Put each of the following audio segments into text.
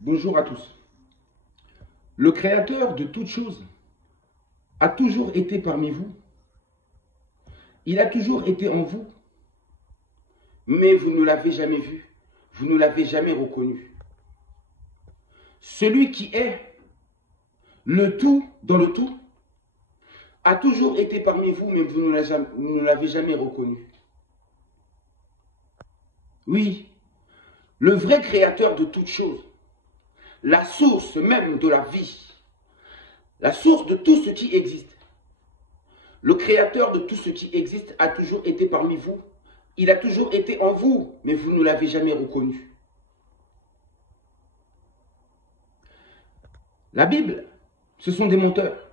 Bonjour à tous. Le Créateur de toutes choses a toujours été parmi vous. Il a toujours été en vous, mais vous ne l'avez jamais vu. Vous ne l'avez jamais reconnu. Celui qui est le tout dans le tout a toujours été parmi vous, mais vous ne l'avez jamais reconnu. Oui, le vrai Créateur de toutes choses, la source même de la vie, la source de tout ce qui existe. Le Créateur de tout ce qui existe a toujours été parmi vous. Il a toujours été en vous, mais vous ne l'avez jamais reconnu. La Bible, ce sont des menteurs.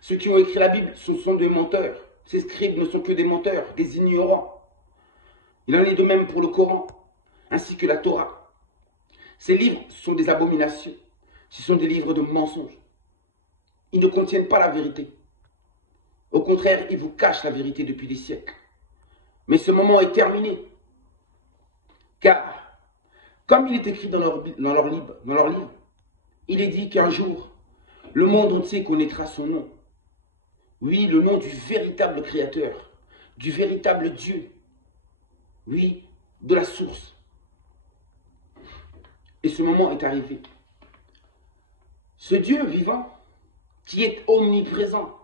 Ceux qui ont écrit la Bible, ce sont des menteurs. Ces scribes ne sont que des menteurs, des ignorants. Il en est de même pour le Coran, ainsi que la Torah. Ces livres sont des abominations. Ce sont des livres de mensonges. Ils ne contiennent pas la vérité. Au contraire, ils vous cachent la vérité depuis des siècles. Mais ce moment est terminé. Car, comme il est écrit dans leur livre, il est dit qu'un jour, le monde entier connaîtra son nom. Oui, le nom du véritable Créateur, du véritable Dieu. Oui, de la source. Et ce moment est arrivé. Ce Dieu vivant, qui est omniprésent,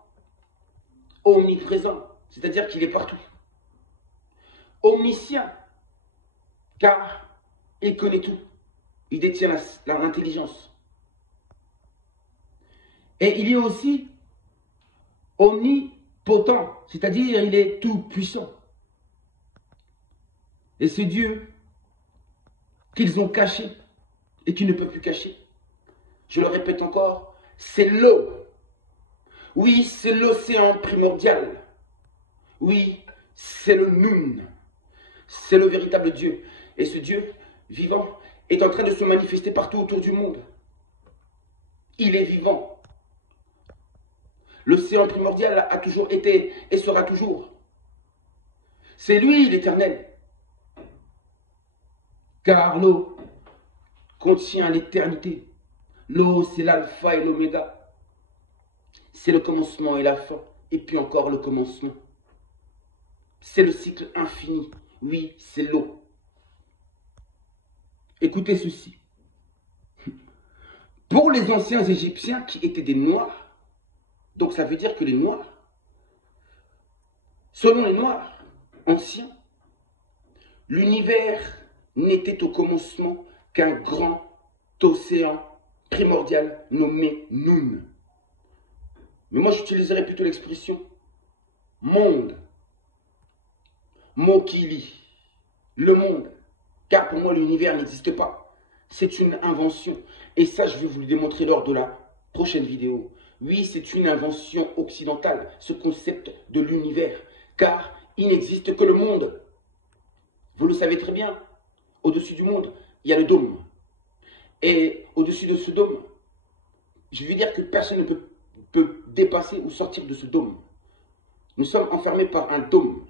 c'est-à-dire qu'il est partout. Omniscient, car il connaît tout. Il détient l'intelligence. Et il est aussi omnipotent, c'est-à-dire il est tout puissant. Et ce Dieu qu'ils ont caché et qu'ils ne peuvent plus cacher, je le répète encore, c'est l'eau. Oui, c'est l'océan primordial. Oui, c'est le Nun. C'est le véritable Dieu. Et ce Dieu vivant est en train de se manifester partout autour du monde. Il est vivant. L'océan primordial a toujours été et sera toujours. C'est lui l'Éternel. Car l'eau contient l'éternité. L'eau, c'est l'alpha et l'oméga. C'est le commencement et la fin. Et puis encore le commencement. C'est le cycle infini. Oui, c'est l'eau. Écoutez ceci. Pour les anciens Égyptiens qui étaient des Noirs, donc ça veut dire que les Noirs, selon les Noirs anciens, l'univers n'était au commencement qu'un grand océan primordial nommé Nun. Mais moi j'utiliserais plutôt l'expression monde, mot qui lie, le monde, car pour moi l'univers n'existe pas. C'est une invention. Et ça, je vais vous le démontrer lors de la prochaine vidéo. Oui, c'est une invention occidentale, ce concept de l'univers. Car il n'existe que le monde. Vous le savez très bien. Au-dessus du monde, il y a le dôme. Et au-dessus de ce dôme, je veux dire que personne ne peut dépasser ou sortir de ce dôme. Nous sommes enfermés par un dôme.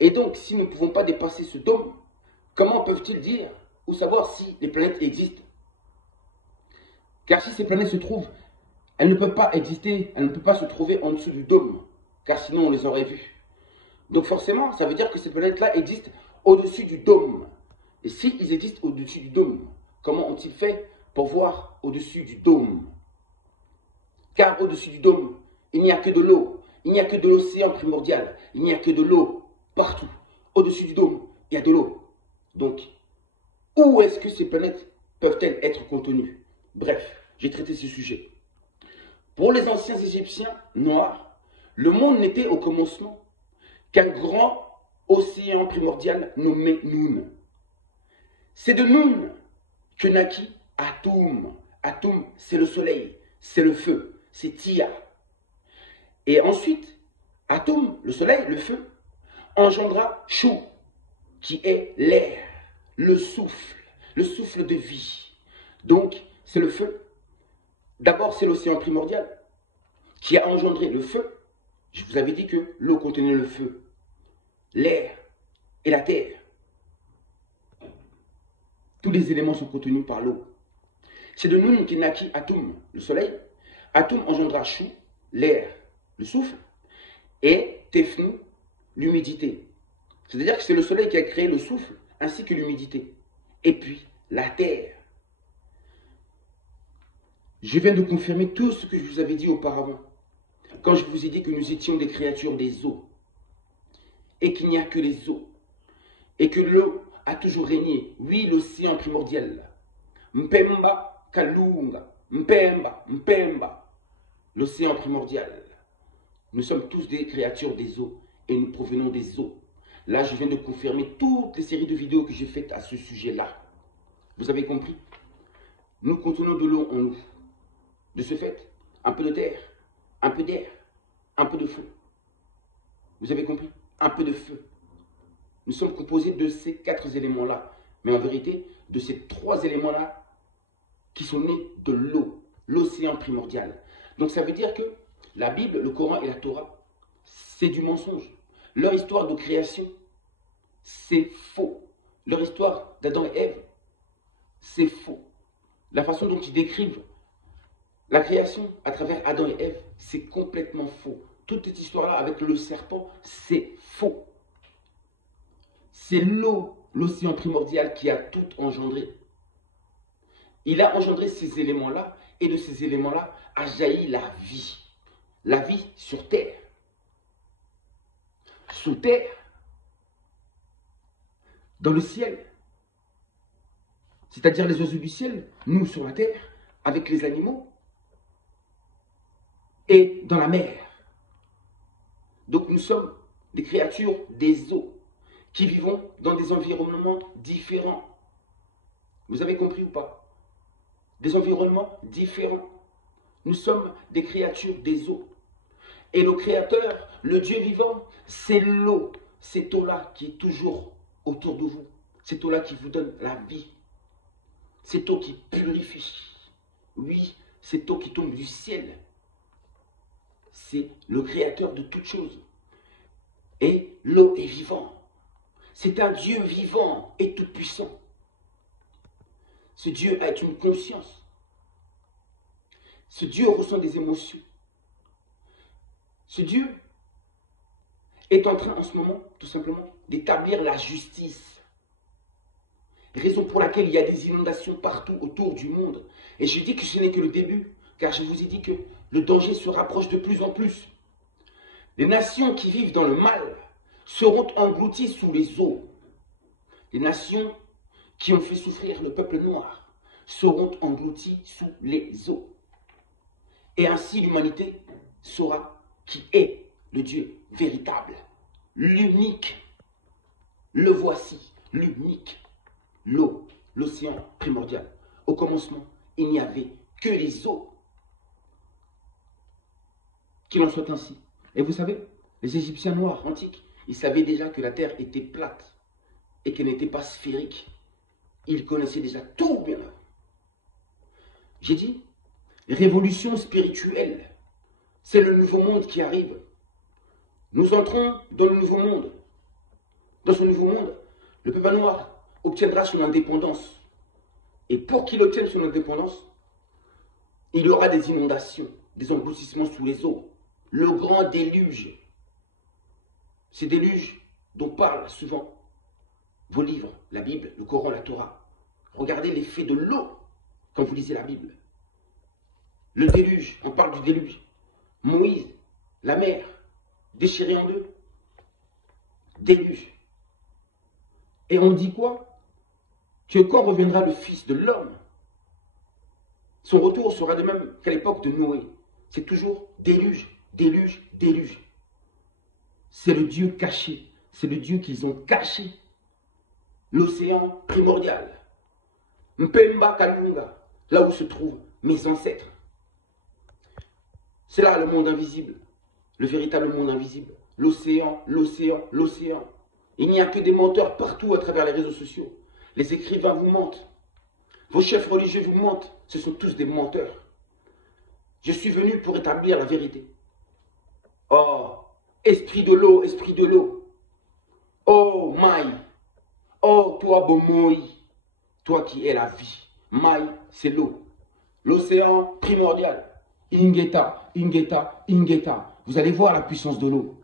Et donc, si nous ne pouvons pas dépasser ce dôme, comment peuvent-ils dire ou savoir si les planètes existent? Car si ces planètes se trouvent, elles ne peuvent pas exister, elles ne peuvent pas se trouver en dessous du dôme, car sinon on les aurait vues. Donc forcément, ça veut dire que ces planètes-là existent au-dessus du dôme. Et s'ils existent au-dessus du dôme, comment ont-ils fait pour voir au-dessus du dôme? Car au-dessus du dôme, il n'y a que de l'eau, il n'y a que de l'océan primordial, il n'y a que de l'eau partout. Au-dessus du dôme, il y a de l'eau. Donc, où est-ce que ces planètes peuvent-elles être contenues? Bref, j'ai traité ce sujet. Pour les anciens Égyptiens noirs, le monde n'était au commencement qu'un grand océan primordial nommé Nun. C'est de Nun que naquit Atum. Atum, c'est le soleil, c'est le feu, c'est Tia. Et ensuite, Atum, le soleil, le feu, engendra Chou, qui est l'air, le souffle de vie. Donc, c'est le feu. D'abord, c'est l'océan primordial qui a engendré le feu. Je vous avais dit que l'eau contenait le feu, l'air et la terre. Tous les éléments sont contenus par l'eau. C'est de Noun qui naquit Atum, le soleil. Atum engendra Chou, l'air, le souffle, et Tefnou, l'humidité. C'est-à-dire que c'est le soleil qui a créé le souffle ainsi que l'humidité. Et puis, la terre. Je viens de confirmer tout ce que je vous avais dit auparavant. Quand je vous ai dit que nous étions des créatures des eaux. Et qu'il n'y a que les eaux. Et que l'eau a toujours régné. Oui, l'océan primordial. Mpemba, Kalunga. Mpemba, Mpemba. L'océan primordial. Nous sommes tous des créatures des eaux. Et nous provenons des eaux. Là, je viens de confirmer toutes les séries de vidéos que j'ai faites à ce sujet-là. Vous avez compris? Nous contenons de l'eau en nous. De ce fait, un peu de terre, un peu d'air, un peu de feu. Vous avez compris? Un peu de feu. Nous sommes composés de ces 4 éléments-là. Mais en vérité, de ces 3 éléments-là qui sont nés de l'eau, l'océan primordial. Donc ça veut dire que la Bible, le Coran et la Torah, c'est du mensonge. Leur histoire de création, c'est faux. Leur histoire d'Adam et Ève, c'est faux. La façon dont ils décrivent la création à travers Adam et Ève, c'est complètement faux. Toute cette histoire-là avec le serpent, c'est faux. C'est l'eau, l'océan primordial qui a tout engendré. Il a engendré ces éléments-là et de ces éléments-là a jailli la vie. La vie sur terre. Sous terre. Dans le ciel. C'est-à-dire les oiseaux du ciel, nous sur la terre, avec les animaux. Et dans la mer. Donc nous sommes des créatures des eaux qui vivons dans des environnements différents. Vous avez compris ou pas? Des environnements différents. Nous sommes des créatures des eaux. Et le Créateur, le Dieu vivant, c'est l'eau. Cette eau-là qui est toujours autour de vous. Cette eau-là qui vous donne la vie. Cette eau qui purifie. Oui, cette eau qui tombe du ciel. C'est le Créateur de toutes choses. Et l'eau est vivant. C'est un Dieu vivant et tout-puissant. Ce Dieu a une conscience. Ce Dieu ressent des émotions. Ce Dieu est en train en ce moment, tout simplement, d'établir la justice. Raison pour laquelle il y a des inondations partout autour du monde. Et je dis que ce n'est que le début, car je vous ai dit que le danger se rapproche de plus en plus. Les nations qui vivent dans le mal seront englouties sous les eaux. Les nations qui ont fait souffrir le peuple noir seront englouties sous les eaux. Et ainsi l'humanité saura qui est le Dieu véritable, l'unique. Le voici, l'unique, l'eau, l'océan primordial. Au commencement, il n'y avait que les eaux. Qu'il en soit ainsi. Et vous savez, les Égyptiens noirs antiques, ils savaient déjà que la terre était plate et qu'elle n'était pas sphérique. Ils connaissaient déjà tout bien avant. J'ai dit, révolution spirituelle. C'est le nouveau monde qui arrive. Nous entrons dans le nouveau monde. Dans ce nouveau monde, le peuple noir obtiendra son indépendance. Et pour qu'il obtienne son indépendance, il y aura des inondations, des engloutissements sous les eaux. Le grand déluge. Ces déluges dont parlent souvent vos livres, la Bible, le Coran, la Torah. Regardez l'effet de l'eau quand vous lisez la Bible. Le déluge, on parle du déluge. Moïse, la mer, déchirée en deux. Déluge. Et on dit quoi? Que quand reviendra le Fils de l'homme, son retour sera de même qu'à l'époque de Noé. C'est toujours déluge, déluge, déluge. C'est le Dieu caché. C'est le Dieu qu'ils ont caché. L'océan primordial. Mpemba Kalunga, là où se trouvent mes ancêtres. C'est là le monde invisible. Le véritable monde invisible. L'océan, l'océan, l'océan. Il n'y a que des menteurs partout à travers les réseaux sociaux. Les écrivains vous mentent. Vos chefs religieux vous mentent. Ce sont tous des menteurs. Je suis venu pour établir la vérité. Oh, esprit de l'eau, esprit de l'eau. Oh, Maï. Oh, toi, Bomoi. toi qui es la vie. Mai, c'est l'eau. L'océan primordial. Ingeta, Ingeta, Ingeta. Vous allez voir la puissance de l'eau.